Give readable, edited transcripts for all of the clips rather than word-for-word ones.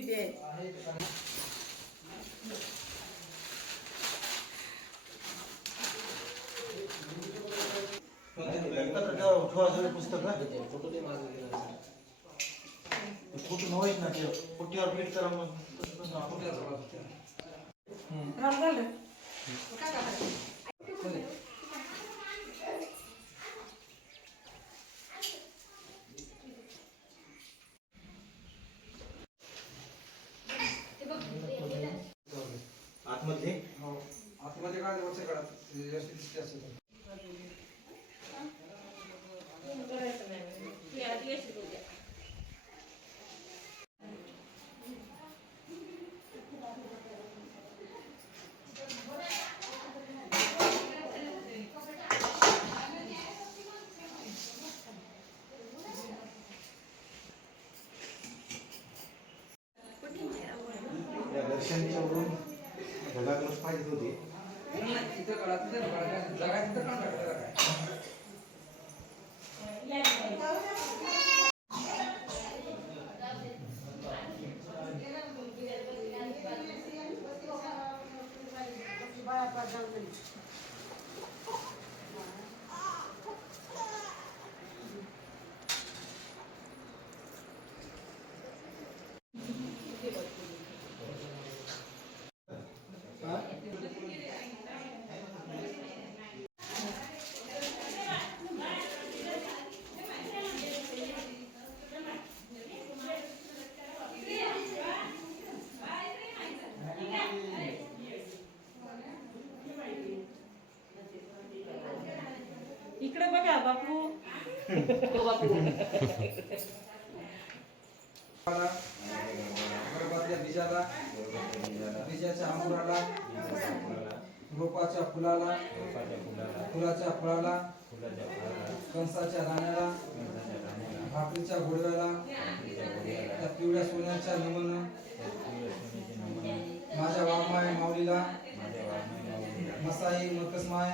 तिथे पुस्तक फोटो नव्हे ना ते पोटीवर प्रिंट करा मग आतमध्ये आतमध्ये काय वरच्या काळात व्यवस्थित दिसते असेल दर्शनच्या वरून घडाग्रस्त पाहिजे होती तिथं काळात जागा तिथं काम टाकलं इकडे बघा बापू गर्भातल्या बीजाला बीजाच्या अंकुराला रोपाच्या फुलाला फुलाच्या फळाला कंसाच्या दाण्याला भाकरीच्या गोडव्याला त्या पिवळ्या सोन्याच्या नमन माझ्या वाघमाय माऊलीला मसाई मकसमाय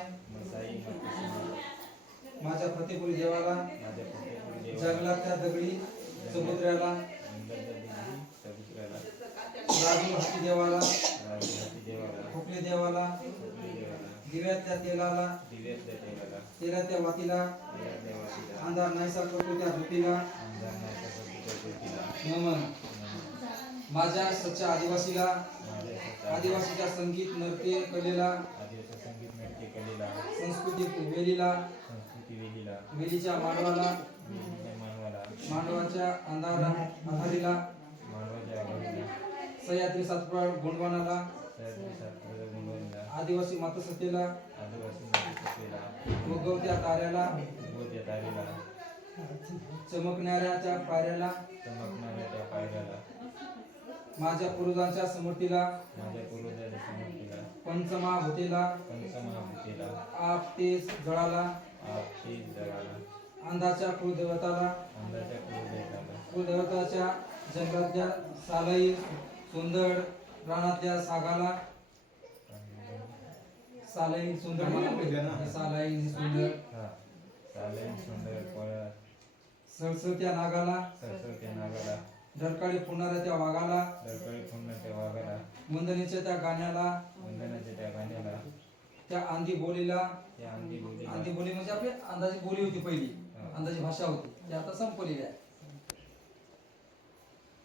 माझ्या फतेपुरी देवाला जंगलातल्या दगडी समुद्राला राजू हाती देवाला खोकले देवाला दिव्यातल्या तेलाला तेलाच्या वातीला अंधार नाहीसा करतो त्या झोपीला नमन माझ्या सच्च्या आदिवासीला आदिवासीच्या संगीत नृत्य कलेला संस्कृती वेलीला वेलीच्या मांडवाला मांडवाच्या अंधारीला सह्याद्री सातपुडा गोंडवानाला आदिवासी मातसत्तेला उगवत्या ताऱ्याला चमकणाऱ्या पायऱ्याला माझ्या पूर्वजांच्या समृद्धीला पंचमहाभूतेला आप तेज जळाला अंधाच्या कुलदेवताला कुलदेवताच्या जंगलातल्या सालाई सुंदर रानातल्या सागाला सालाई सुंदर सालाई सुंदर सरसरत्या नागाला डरकाळी फुलणाऱ्या त्या वाघाला वंदनेच्या त्या गाण्याला त्या आंधी बोलीला आंधी बोली म्हणजे आपली अंदाजी बोली होती पहिली अंदाजी भाषा होती ती आता संपलेली आहे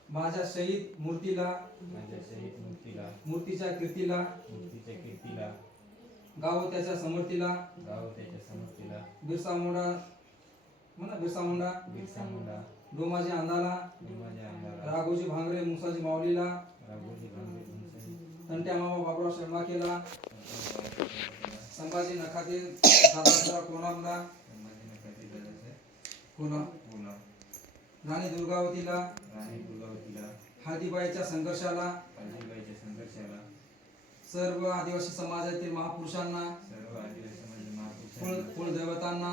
माझ्या शहीद मूर्तीला मूर्तीच्या कीर्तीला गाव त्याच्या समर्थीला बिरसा मुंडा म्हणा बिरसा मुंडा डोमाजी अंधाला राघोजी भांगरे मुसाजी माऊलीला तंट्या मामा बाबुराव शर्मा केला संभाजी नखाते दादासाहेब कोणामला राणी दुर्गावतीला हळदीबाईच्या संघर्षाला सर्व आदिवासी समाजातील महापुरुषांना कुलदैवतांना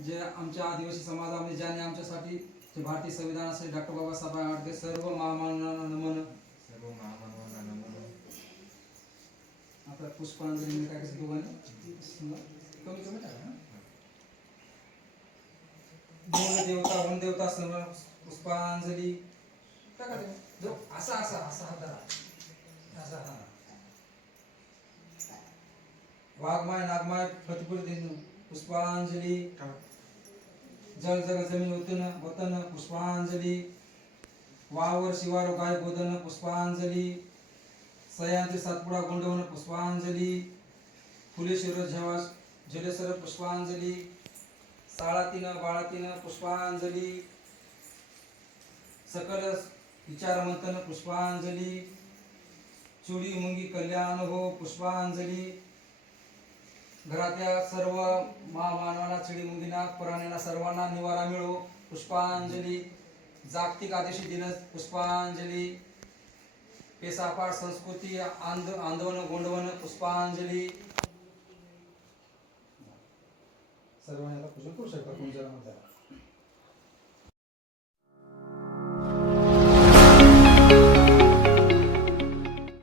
जे आमच्या आदिवासी समाजामध्ये ज्यांनी आमच्यासाठी जे भारतीय संविधानासाठी डॉक्टर बाबासाहेब आंबेडकर सर्व महामानवांना नमन आता पुष्पांजली काय कसं दोघांनी कमी कमी टाका देवता वनदेवता पुष्पांजली टाका असा असा असा हात धरा. असा हा. वाघमाय नागमाय प्रतिपुरी पुष्पांजली. जल जग जमीन वतन पुष्पांजली. वावर शिवार गाय गोदन पुष्पांजली. सयांचे सातपुडा गोंडवन पुष्पांजली. फुलेश्वर झेवा जलेश्वर पुष्पांजली. साळातीन बाळातीन पुष्पांजली. सकल विचारमंथन पुष्पांजली. चुडी मुंगी कल्याण हो पुष्पांजली. घरातल्या सर्व महामानवांना चिडी मुंगीना प्राण्यांना सर्वांना निवारा मिळो पुष्पांजली. जागतिक आदिवासी दिन पुष्पांजली. पेसापाट संस्कृती आंदोलन गोंडवन पुष्पांजली. सर्वांनी आता पूजन करू शकता तुमच्या